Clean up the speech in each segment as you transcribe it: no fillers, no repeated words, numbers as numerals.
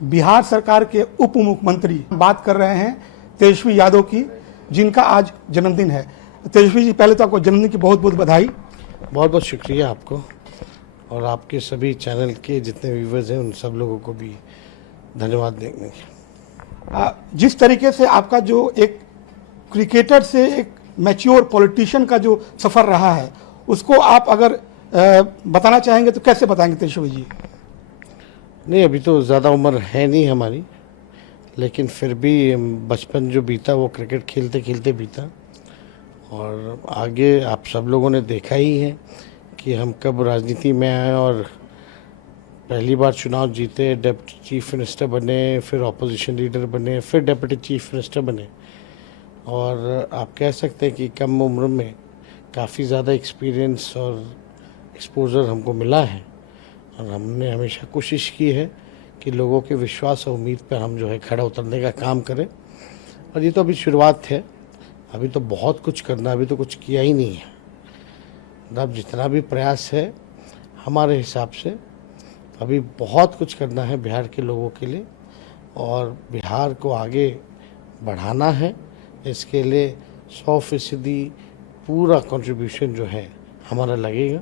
बिहार सरकार के उप मुख्यमंत्री बात कर रहे हैं तेजस्वी यादव की, जिनका आज जन्मदिन है। तेजस्वी जी, पहले तो आपको जन्मदिन की बहुत बहुत बधाई। बहुत बहुत शुक्रिया आपको और आपके सभी चैनल के जितने व्यूवर्स हैं उन सब लोगों को भी धन्यवाद देंगे। जिस तरीके से आपका जो एक क्रिकेटर से एक मैच्योर पॉलिटिशियन का जो सफ़र रहा है, उसको आप अगर बताना चाहेंगे तो कैसे बताएंगे तेजस्वी जी? नहीं, अभी तो ज़्यादा उम्र है नहीं हमारी, लेकिन फिर भी बचपन जो बीता वो क्रिकेट खेलते खेलते बीता। और आगे आप सब लोगों ने देखा ही है कि हम कब राजनीति में आए और पहली बार चुनाव जीते, डिप्टी चीफ मिनिस्टर बने, फिर ऑपोजिशन लीडर बने, फिर डिप्टी चीफ मिनिस्टर बने। और आप कह सकते हैं कि कम उम्र में काफ़ी ज़्यादा एक्सपीरियंस और एक्सपोजर हमको मिला है। और हमने हमेशा कोशिश की है कि लोगों के विश्वास और उम्मीद पर हम जो है खड़ा उतरने का काम करें। और ये तो अभी शुरुआत है, अभी तो बहुत कुछ करना, अभी तो कुछ किया ही नहीं है। अब जितना भी प्रयास है हमारे हिसाब से अभी बहुत कुछ करना है बिहार के लोगों के लिए, और बिहार को आगे बढ़ाना है। इसके लिए 100% पूरा कंट्रीब्यूशन जो है हमारा लगेगा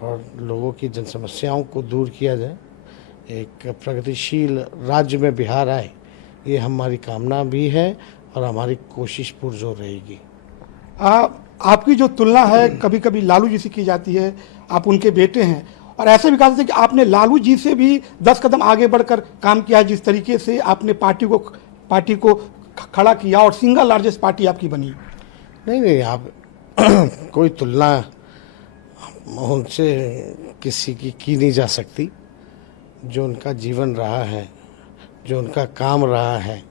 और लोगों की जन समस्याओं को दूर किया जाए। एक प्रगतिशील राज्य में बिहार आए, ये हमारी कामना भी है और हमारी कोशिश पुरजोर रहेगी। आपकी जो तुलना है कभी कभी लालू जी से की जाती है, आप उनके बेटे हैं, और ऐसे भी कहा जाता है कि आपने लालू जी से भी 10 कदम आगे बढ़कर काम किया है। जिस तरीके से आपने पार्टी को खड़ा किया और सिंगल लार्जेस्ट पार्टी आपकी बनी। नहीं, आप कोई तुलना उनसे किसी की नहीं जा सकती। जो उनका जीवन रहा है, जो उनका काम रहा है,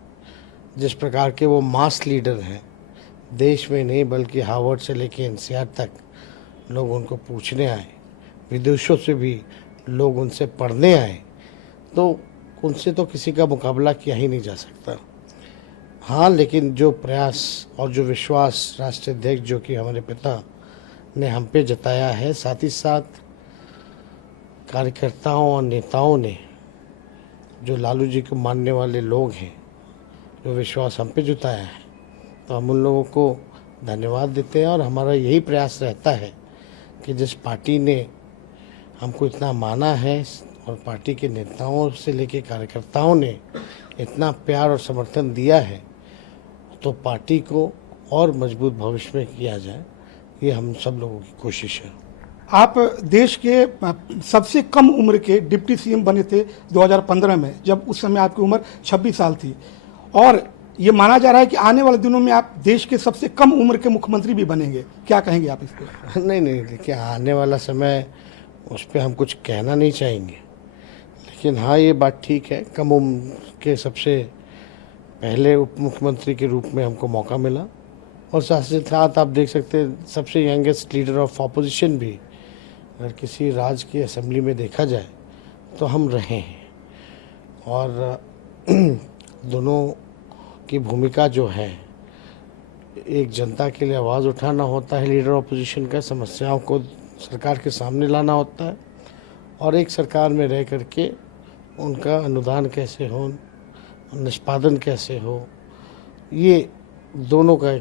जिस प्रकार के वो मास लीडर हैं, देश में नहीं बल्कि हार्वर्ड से लेके एनसीआर तक लोग उनको पूछने आए, विदेशों से भी लोग उनसे पढ़ने आए, तो उनसे तो किसी का मुकाबला किया ही नहीं जा सकता। हाँ, लेकिन जो प्रयास और जो विश्वास राष्ट्रीय अध्यक्ष जो कि हमारे पिता ने हम पे जताया है, साथ ही साथ कार्यकर्ताओं और नेताओं ने, जो लालू जी को मानने वाले लोग हैं, जो विश्वास हम पे जताया है, तो हम उन लोगों को धन्यवाद देते हैं। और हमारा यही प्रयास रहता है कि जिस पार्टी ने हमको इतना माना है और पार्टी के नेताओं से लेके कार्यकर्ताओं ने इतना प्यार और समर्थन दिया है, तो पार्टी को और मजबूत भविष्य में किया जाए, ये हम सब लोगों की कोशिश है। आप देश के सबसे कम उम्र के डिप्टी सीएम बने थे 2015 में, जब उस समय आपकी उम्र 26 साल थी, और ये माना जा रहा है कि आने वाले दिनों में आप देश के सबसे कम उम्र के मुख्यमंत्री भी बनेंगे। क्या कहेंगे आप इस पर? नहीं, देखिए, आने वाला समय उस पर हम कुछ कहना नहीं चाहेंगे, लेकिन हाँ, ये बात ठीक है, कम उम्र के सबसे पहले उप मुख्यमंत्री के रूप में हमको मौका मिला। और साथ ही साथ आप देख सकते हैं सबसे यंगेस्ट लीडर ऑफ ऑपोजिशन भी अगर किसी राज्य की असेंबली में देखा जाए तो हम रहे हैं। और दोनों की भूमिका जो है, एक जनता के लिए आवाज़ उठाना होता है लीडर ऑपोजिशन का, समस्याओं को सरकार के सामने लाना होता है, और एक सरकार में रह करके उनका अनुदान कैसे हो, निष्पादन कैसे हो, ये दोनों का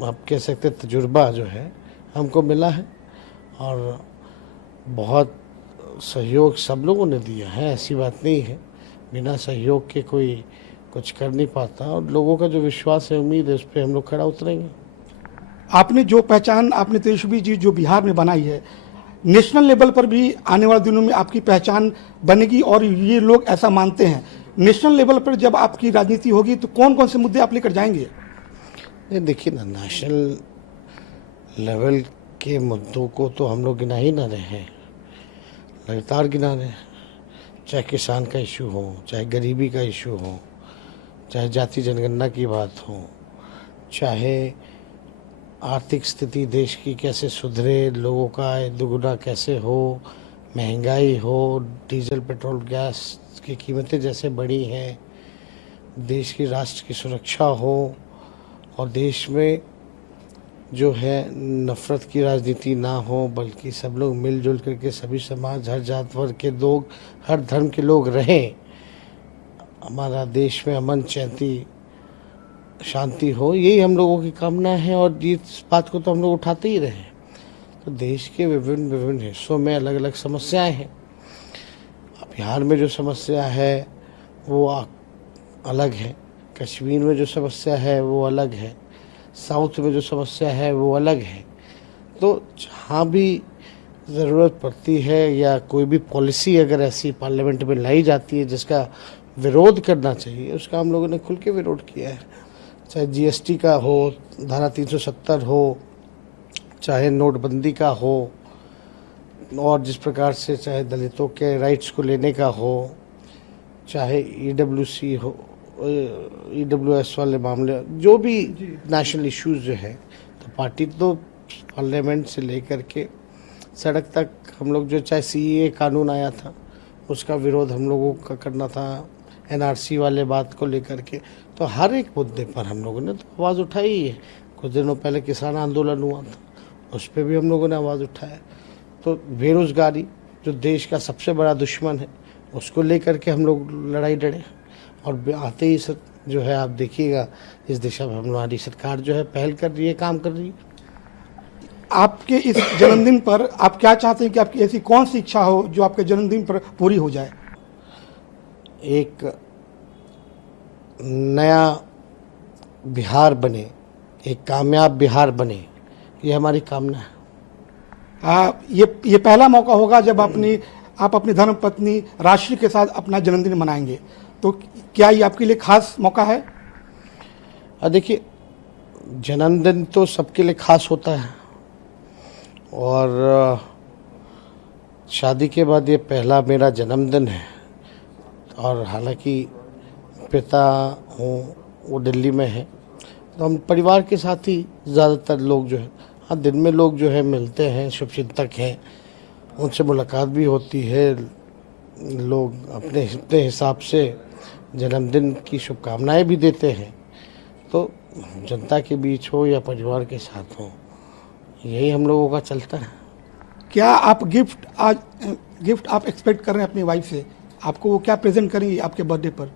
आप कह सकते हैं तजुर्बा जो है हमको मिला है। और बहुत सहयोग सब लोगों ने दिया है, ऐसी बात नहीं है, बिना सहयोग के कोई कुछ कर नहीं पाता। और लोगों का जो विश्वास है, उम्मीद है, उस पर हम लोग खड़ा उतरेंगे। आपने जो पहचान आपने तेजस्वी जी जो बिहार में बनाई है, नेशनल लेवल पर भी आने वाले दिनों में आपकी पहचान बनेगी, और ये लोग ऐसा मानते हैं। नेशनल लेवल पर जब आपकी राजनीति होगी तो कौन कौन से मुद्दे आप लेकर जाएंगे? देखिए ना, नेशनल लेवल के मुद्दों को तो हम लोग गिना ही ना रहे हैं, लगातार गिना रहे हैं। चाहे किसान का इशू हो, चाहे गरीबी का इशू हो, चाहे जाति जनगणना की बात हो, चाहे आर्थिक स्थिति देश की कैसे सुधरे, लोगों का आय दुगुना कैसे हो, महंगाई हो, डीजल पेट्रोल गैस की कीमतें जैसे बढ़ी हैं, देश की राष्ट्र की सुरक्षा हो, और देश में जो है नफ़रत की राजनीति ना हो, बल्कि सब लोग मिलजुल करके सभी समाज, हर जात वर्ग के लोग, हर धर्म के लोग रहें, हमारा देश में अमन शांति हो, यही हम लोगों की कामना है। और इस बात को तो हम लोग उठाते ही रहे। तो देश के विभिन्न विभिन्न हिस्सों में अलग अलग समस्याएं हैं। बिहार में जो समस्या है वो अलग है, कश्मीर में जो समस्या है वो अलग है, साउथ में जो समस्या है वो अलग है। तो जहाँ भी ज़रूरत पड़ती है या कोई भी पॉलिसी अगर ऐसी पार्लियामेंट में लाई जाती है जिसका विरोध करना चाहिए, उसका हम लोगों ने खुल के विरोध किया है। चाहे जीएसटी का हो, धारा 370 हो, चाहे नोटबंदी का हो, और जिस प्रकार से चाहे दलितों के राइट्स को लेने का हो, चाहे ईडब्ल्यूसी हो, ईडब्ल्यूएस वाले मामले, जो भी नेशनल इश्यूज जो है, तो पार्टी तो पार्लियामेंट से लेकर के सड़क तक हम लोग जो, चाहे सीएए कानून आया था उसका विरोध हम लोगों का करना था, एनआरसी वाले बात को लेकर के, तो हर एक मुद्दे पर हम लोगों ने तो आवाज़ उठाई है। कुछ दिनों पहले किसान आंदोलन हुआ था, उस पर भी हम लोगों ने आवाज़ उठाया। तो बेरोज़गारी जो देश का सबसे बड़ा दुश्मन है, उसको लेकर के हम लोग लड़ाई लड़े। और आते ही जो है, आप देखिएगा इस दिशा में हमारी सरकार जो है पहल कर रही है, काम कर रही है। आपके इस जन्मदिन पर आप क्या चाहते हैं कि आपकी ऐसी कौन सी इच्छा हो जो आपके जन्मदिन पर पूरी हो जाए? एक नया बिहार बने, एक कामयाब बिहार बने, ये हमारी कामना है। ये पहला मौका होगा जब आप अपनी धर्म पत्नी राशि के साथ अपना जन्मदिन मनाएंगे, तो क्या ये आपके लिए खास मौका है? देखिए, जन्मदिन तो सबके लिए खास होता है, और शादी के बाद ये पहला मेरा जन्मदिन है। और हालांकि पिता हूँ वो दिल्ली में है, तो हम परिवार के साथ ही ज़्यादातर लोग जो है, हाँ दिन में लोग जो है मिलते हैं, शुभचिंतक हैं, उनसे मुलाकात भी होती है। लोग अपने हिसाब से जन्मदिन की शुभकामनाएं भी देते हैं। तो जनता के बीच हो या परिवार के साथ हो, यही हम लोगों का चलता है। क्या आप गिफ्ट आप एक्सपेक्ट कर रहे हैं अपनी वाइफ से? आपको वो क्या प्रेजेंट करेंगी आपके बर्थडे पर?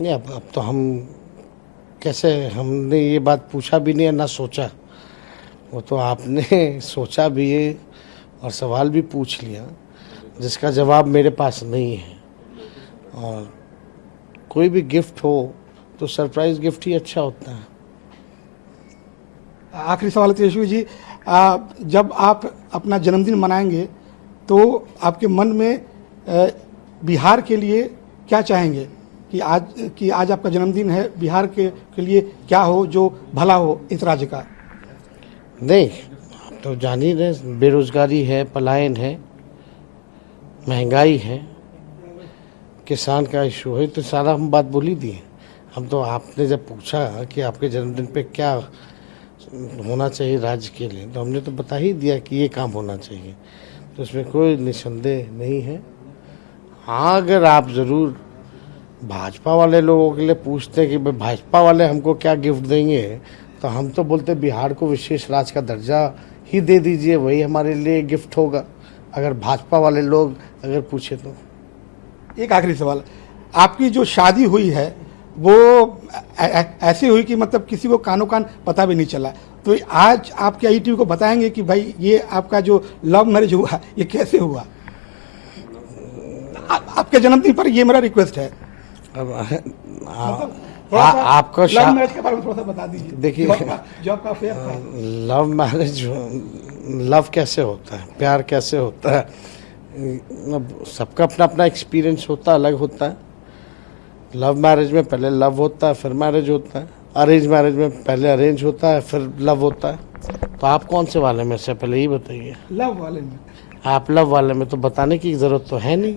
नहीं, अब तो हमने ये बात पूछा भी नहीं है, ना सोचा। वो तो आपने सोचा भी है और सवाल भी पूछ लिया, जिसका जवाब मेरे पास नहीं है। और कोई भी गिफ्ट हो तो सरप्राइज गिफ्ट ही अच्छा होता है। आखिरी सवाल तेजस्वी जी, जब आप अपना जन्मदिन मनाएंगे तो आपके मन में बिहार के लिए क्या चाहेंगे कि आज आपका जन्मदिन है, बिहार के लिए क्या हो जो भला हो इस राज्य का? नहीं, आप तो जान ही रहे, बेरोजगारी है, पलायन है, महंगाई है, किसान का इशू है, तो सारा हम बात बोल ही दिए। हम तो, आपने जब पूछा कि आपके जन्मदिन पे क्या होना चाहिए राज्य के लिए, तो हमने तो बता ही दिया कि ये काम होना चाहिए। तो इसमें कोई निसंदेह नहीं है। हाँ, अगर आप ज़रूर भाजपा वाले लोगों के लिए पूछते हैं कि भाई भाजपा वाले हमको क्या गिफ्ट देंगे, तो हम तो बोलते बिहार को विशेष राज्य का दर्जा ही दे दीजिए, वही हमारे लिए गिफ्ट होगा, अगर भाजपा वाले लोग अगर पूछे तो। एक आखिरी सवाल, आपकी जो शादी हुई है वो ऐसी हुई कि मतलब किसी को कानो कान पता भी नहीं चला, तो आज आप क्या ईटीवी को बताएंगे कि भाई ये आपका जो लव मैरिज हुआ ये कैसे हुआ? आपके जन्मदिन पर ये मेरा रिक्वेस्ट है। अब आपको लव मैरिज के बारे में थोड़ा सा बता दीजिए। देखिए, जो आपका अफेयर था, लव मैरिज, लव कैसे होता है, प्यार कैसे होता है, अब सबका अपना अपना एक्सपीरियंस होता है, अलग होता है। लव मैरिज में पहले लव होता है, फिर मैरिज होता है। अरेंज मैरिज में पहले अरेंज होता है, फिर लव होता है। तो आप कौन से वाले में से, पहले ही बताइए। लव वाले में। आप लव वाले में, तो बताने की जरूरत तो है नहीं,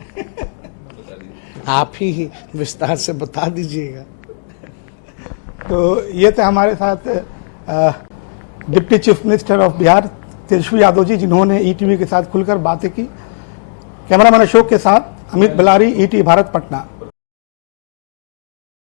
आप ही विस्तार से बता दीजिएगा। तो ये थे हमारे साथ deputy chief minister of Bihar Tejashwi Yadav ji, जिन्होंने ईटीवी के साथ खुलकर बातें की। कैमरामैन अशोक के साथ अमित बलारी, ईटीवी भारत, पटना।